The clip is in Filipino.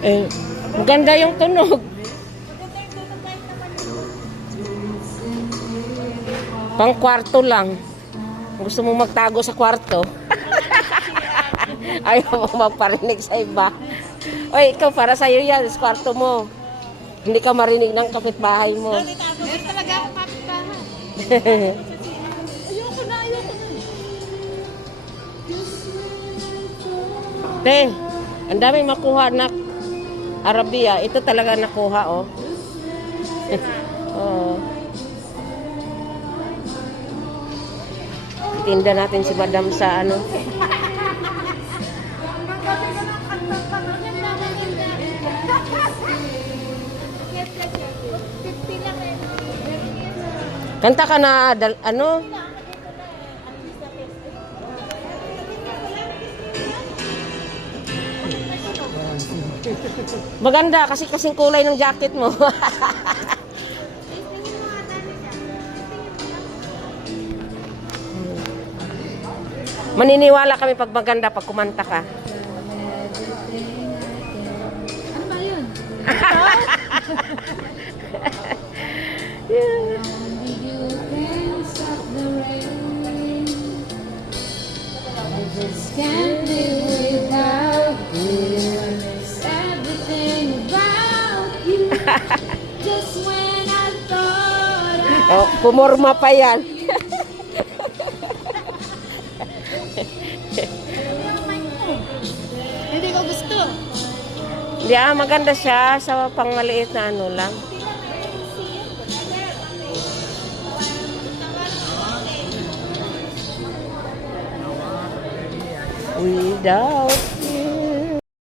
Eh, maganda yung tunog. Pang kwarto lang. Gusto mo magtago sa kwarto? Ayaw mo magparinig sa iba. Oy, ikaw, para sa'yo yan, sa kwarto mo. Hindi ka marinig ng kapitbahay mo. Meron talaga akong kapitbahay. Ayoko na. Te, ang daming makuha na Arabia. Ito talaga nakuha, oh. Oh. Tinda natin si Madam sa ano. Kanta ka na, ano? Maganda kasi kasing kulay ng jacket mo. Maniniwala kami pag maganda pag kumanta ka. Ano ba yun? Can't live without you. Everything about you. Just when I thought Oh, pumorma pa yan. Hindi ko gusto. Hindi maganda siya sa pangmaliit na ano lang. Without